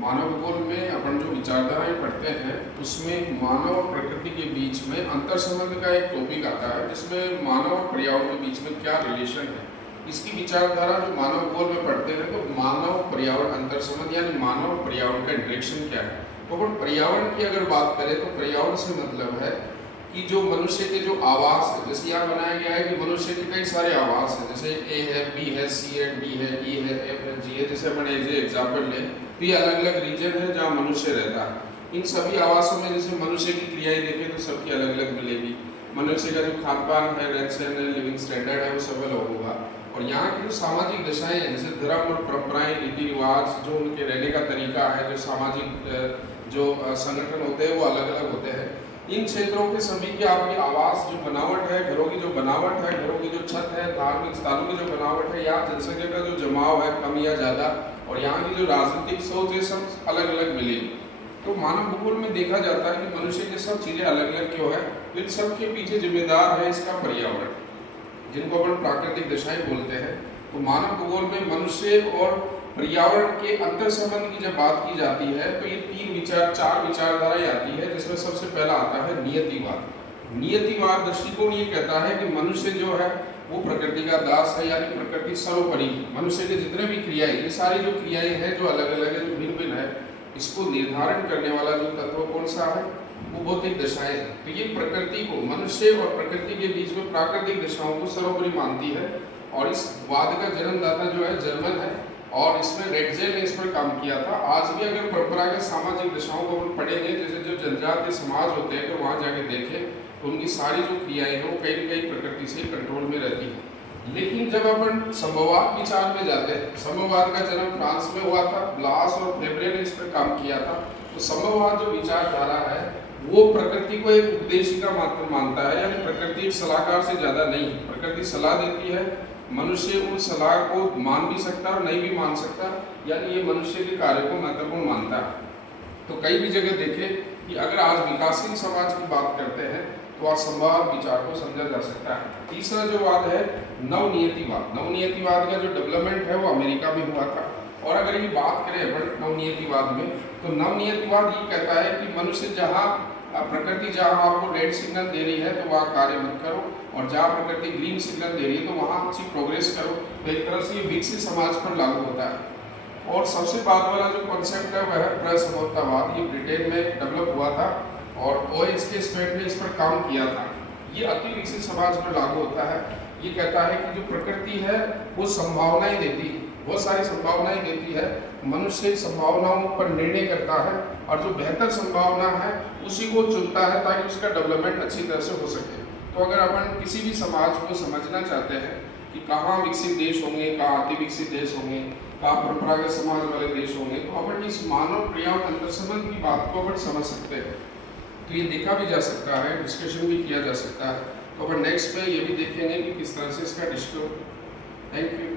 मानव भूगोल में अपन जो विचारधाराएं पढ़ते हैं उसमें मानव और प्रकृति के बीच में अंतर संबंध का एक टॉपिक आता है, जिसमें मानव और पर्यावरण के बीच में क्या रिलेशन है। इसकी विचारधारा जो मानव भूगोल में पढ़ते हैं तो मानव पर्यावरण अंतर संबंध यानी मानव और पर्यावरण का इंटरेक्शन क्या है। तो अपन पर्यावरण की अगर बात करें तो पर्यावरण से मतलब है कि जो मनुष्य के जो आवास है, जैसे यहाँ बनाया गया है कि मनुष्य के कई सारे आवास हैं, जैसे ए है, बी है, सी है, डी है, ई है, एफ है, जी है। जैसे अपन एग्जाम्पल लें तो ये अलग अलग रीजन है जहाँ मनुष्य रहता है। इन सभी आवासों में जैसे मनुष्य की क्रियाएं देखें तो सबकी अलग अलग मिलेगी। मनुष्य का जो खान पान है, रहन सहन है, लिविंग स्टैंडर्ड है, वो सब अलग होगा। और यहाँ की जो सामाजिक दशाएं हैं, जैसे धर्म और परंपराएं, रीति रिवाज, जो उनके रहने का तरीका है, जो सामाजिक जो संगठन होते हैं वो अलग अलग होते हैं। इन क्षेत्रों के सभी के आपकी आवास जो बनावट है, घरों की जो बनावट है, घरों की जो छत है, धार्मिक स्थानों की जो बनावट है, यहाँ जनसंख्या का जो जमाव है कम या ज़्यादा, और यहाँ की जो राजनीतिक सोच है सब अलग अलग मिलेगी। तो मानव भूगोल में देखा जाता है कि मनुष्य की सब चीज़ें अलग अलग क्यों है, इन सब के पीछे जिम्मेदार है इसका पर्यावरण, जिनको अपन प्राकृतिक दशाएं बोलते हैं। तो मानव भूगोल में मनुष्य और पर्यावरण के अंतर संबंध की जब बात की जाती है तो ये चार विचारधाराएं आती है, जिसमें सबसे पहला आता है नियतिवाद। नियतिवाद दृष्टिकोण ये कहता है कि मनुष्य जो है वो प्रकृति का दास है, यानी प्रकृति सर्वोपरि। मनुष्य के जितने भी क्रियाएं, ये सारी जो क्रियाएं हैं जो अलग अलग है, जो भिन्न भिन्न है, इसको निर्धारण करने वाला जो तत्व कौन सा है, वो भौतिक दशाएं है। तो ये प्रकृति को, मनुष्य और प्रकृति के बीच में प्राकृतिक दशाओं को सर्वोपरि मानती है। और इस वाद का जन्मदाता जो है जर्मन है, और इसमें रेटजेल ने इस पर काम किया था। आज भी अगर परंपरागत सामाजिक दशाओं को हम पढ़ेंगे, जैसे जो जनजातीय समाज होते हैं, तो वहाँ जाके देखें तो उनकी सारी जो क्रियाएं हैं वो कहीं न कहीं प्रकृति से कंट्रोल में रहती है। लेकिन जब अपन संभववाद विचार में जाते हैं, संभववाद का जन्म फ्रांस में हुआ था, ब्लास और फेब्रे ने इस पर काम किया था। तो संभववाद जो विचारधारा है वो प्रकृति को एक उपदेशिका मात्र मानता है, यानी प्रकृति एक सलाहकार से ज़्यादा नहीं। प्रकृति सलाह देती है, मनुष्य उन सलाह को मान भी सकता है और नहीं भी मान सकता, यानी ये मनुष्य के कार्य को महत्वपूर्ण मानता है। तो कई भी जगह देखें कि अगर आज विकासशील समाज की बात करते हैं तो आज संभववाद विचार को समझा जा सकता है। तीसरा जो वाद है नवनियतिवाद। नवनियतिवाद का जो डेवलपमेंट है वो अमेरिका में हुआ था। और अगर ये बात करें अपन नवनियतिवाद में, तो नवनियतिवाद ये कहता है कि मनुष्य जहाँ प्रकृति जहाँ आपको रेड सिग्नल दे रही है तो वहाँ कार्य मत करो, और जहाँ प्रकृति ग्रीन सिग्नल दे रही है तो वहाँ अच्छी प्रोग्रेस करो। तो एक तरह से ये विकसित समाज पर लागू होता है। और सबसे बाद वाला जो कॉन्सेप्ट है वह है प्रसमतावाद। ये ब्रिटेन में डेवलप हुआ था और OH स्पेट ने इस पर काम किया था। ये अति विकसित समाज पर लागू होता है। ये कहता है कि जो प्रकृति है वो संभावनाएं देती है, बहुत सारी संभावनाएं देती है, मनुष्य संभावनाओं पर निर्णय करता है और जो बेहतर संभावना है उसी को चुनता है ताकि उसका डेवलपमेंट अच्छी तरह से हो सके। तो अगर अपन किसी भी समाज को समझना चाहते हैं कि कहाँ विकसित देश होंगे, कहाँ अति विकसित देश होंगे, कहाँ परंपरागत समाज वाले देश होंगे, तो अपन इस मानव पर्यावरण अंतर संबंध की बात को अपन समझ सकते हैं। तो ये देखा भी जा सकता है, डिस्कशन भी किया जा सकता है। तो अपन नेक्स्ट में ये भी देखेंगे कि किस तरह से इसका डिस्कस। Thank you.